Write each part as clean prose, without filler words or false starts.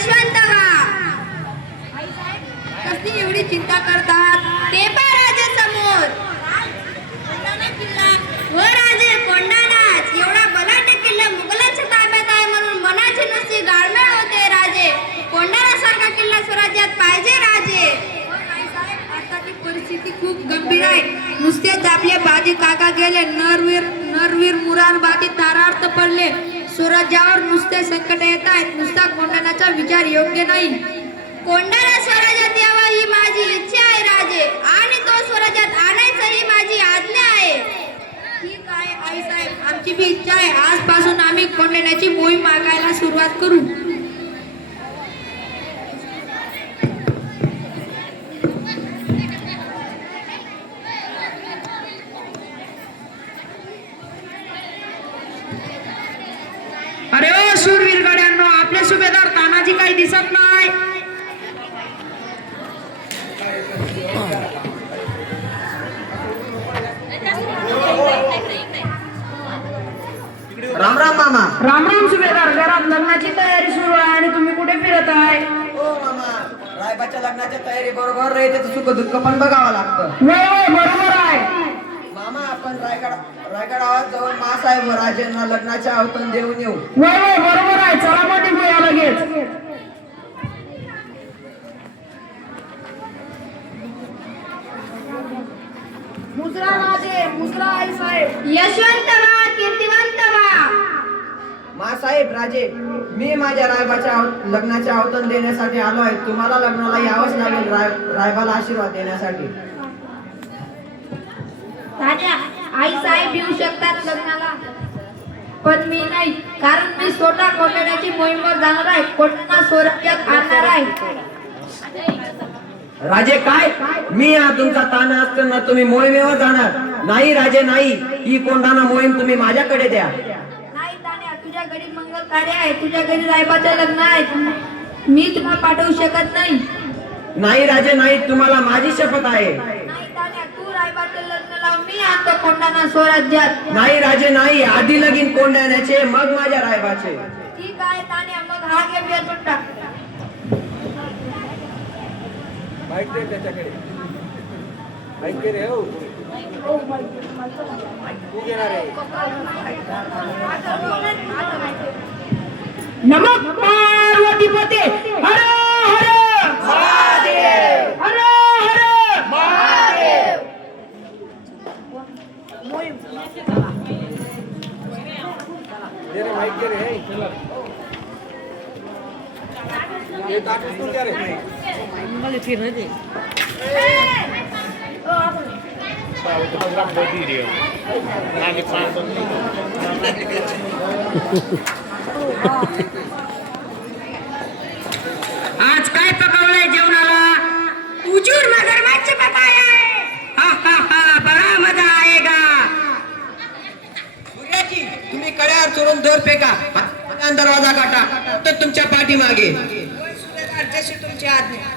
यशवंतराव. कसली एवढी चिंता करतात ते पहा राजे समोर. व राजे कोंढाणा एवढा बलाढ्य किल्ला मुघलांच्या ताब्यात आहे म्हणून मनाची नुसती गाळमेळ होते राजे. कोंढाणा सारखा किल्ला स्वराज्यात पाहिजे राजे. आताची परिस्थिती खूप गंभीर आहे. नुसतेच आपले बाजी काका गेले, नरवीर मुरारबाजी तारार्थ पडले. स्वराज्यावर नुसते संकट येत आहेत. नुसता कोंढाण्याचा विचार योग्य नाही. कोंढाणा स्वराज्यात यावा ही माझी इच्छा आहे राजे, आणि तो स्वराज्यात आणायचं ही माझी आज्ञा आहे. ठीक आहे आई साहेब, आमची बी इच्छा आहे. आजपासून आम्ही कोंढाण्याची मोहीम आखायला सुरुवात करू. अरे ओ शूरवीर गड्यांनो, आपले सुभेदार तानाजी काही दिसत नाही. राम राम मामा. राम राम सुभेदार. घरात लग्नाची तयारी सुरू आहे आणि तुम्ही कुठे फिरत आहे? हो मामा, रायबाच्या लग्नाच्या तयारी बरोबर रे, त्याचं सुख दुःख पण बघावं लागतं. वय वय बरोबर आहे मामा, आपण रायगडावर जवळ मासाहेब राजेंना लग्नाचे आवाहन देऊन येऊ. वय वय बरोबर आहे. चला मग निघूया लगेच. मुजरा राजे, मुजरा आई साहेब. यशवंतराव, कीर्तिवंतराव. मासाहेब राजे, मी माझ्या रायबाच्या लग्नाचे आवाहन देण्यासाठी आलो आहे. तुम्हाला लग्नाला यावंच लागेल रायबाला आशीर्वाद देण्यासाठी. तान्या, आई साहेब येऊ शकतात लग्नाला, पण मी नाही, कारण मी स्वतः कोंढाण्याची मोहीमवर जाणार आहे. कोंढाणा स्वराज्यात आणणार आहे. राजे काय? मी हा तुमचा ताना असताना तुम्ही मोहिमेवर जाणार? नाही राजे नाही, ही कोंढाणा मोहीम तुम्ही माझ्याकडे द्या. नाही तान्या, तुझ्या घरी मंगल कार्य आहे, तुझ्या घरी रायबाचे लग्न आहे, मी तुला पाठवू शकत नाही. नाही राजे नाही, तुम्हाला माझी शपथ आहे. नाही तान्या, तू रायबाचे लग्न लाव, मी आणतो कोंढाणा स्वराज्यात. नाही राजे नाही, आधी लगीन कोंढाण्याचे मग माझ्या रायबाचे. ठीक आहे तान्या, मग हा गेम यातून टाक. माईक दे त्याच्याकडे. माईक दे रे. हो तू घेणार आहे. नमक पार्वतीपते हर हर महादेव. हर हर महादेव. दे रे माईक दे रे. हे ताट उचलून घ्या रे. आज काय पकवलंय जेवणाला? हुजूर मगरमच्छ पकाया है. हा हा हा, बड़ा मजा आएगा. सूर्याजी, तुम्ही कड्यावर चढून दर फेका, दरवाजा काटा, तर तुमच्या पाठीमागे. जशी तुमची आज्ञा.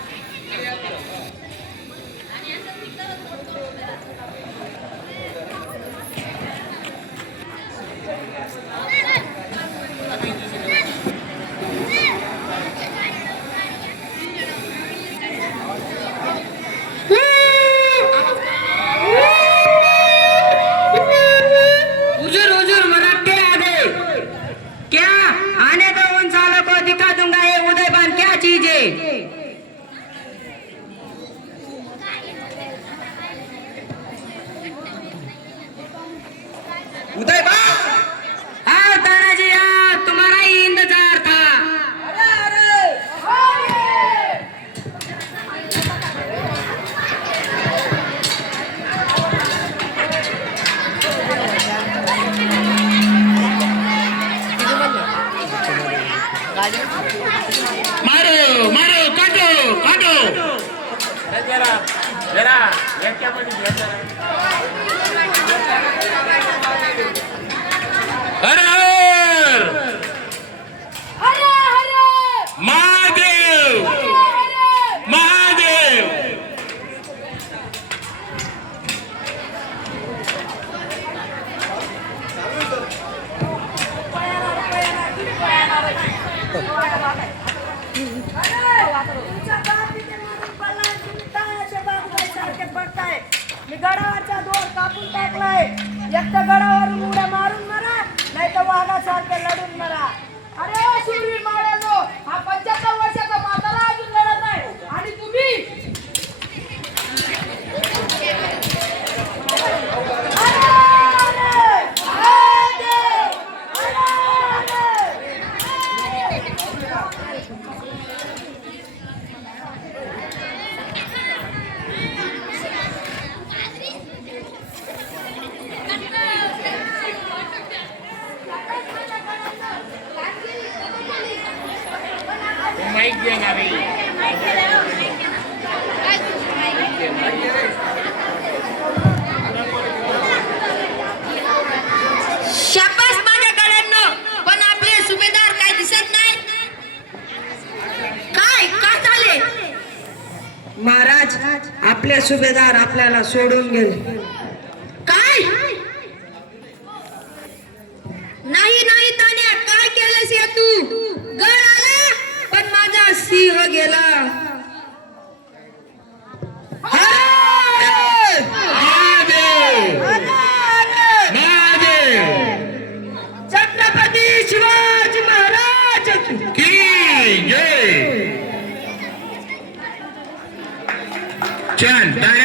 हुजूर हुजूर मराठे आ गए क्या? आने दो उन सालों को, दिखा दूंगा ये उदयबान क्या चीज है. उदयबा. आओ तानाजी आओ, तुम्हारा ही इंतजार था. मारो मारो, काटो काटो. जरा जरा याच्यामध्ये घ्या जरा. हर हर हरे हरे महादेव महादेव. करून टाकलाय. एक तर गडावरून उड्या मारून मरा, नाही तर वाघासारखे लढून मरा. अरे ओ शूरवीर मावळ्यांनो, हा 75 वर्षाचा म्हातारा अजून लढत नाही आणि तुम्ही शाबास माझ्या गड्यांनो, पण आपले सुभेदार काय दिसत नाही. काय झाले? महाराज, आपले सुभेदार आपल्याला सोडून गेले. काय नाही तान्या, काय केलंस या तू? गड आला पण माझा सिंह गेला. छत्रपती शिवाजी महाराज की जय. छान.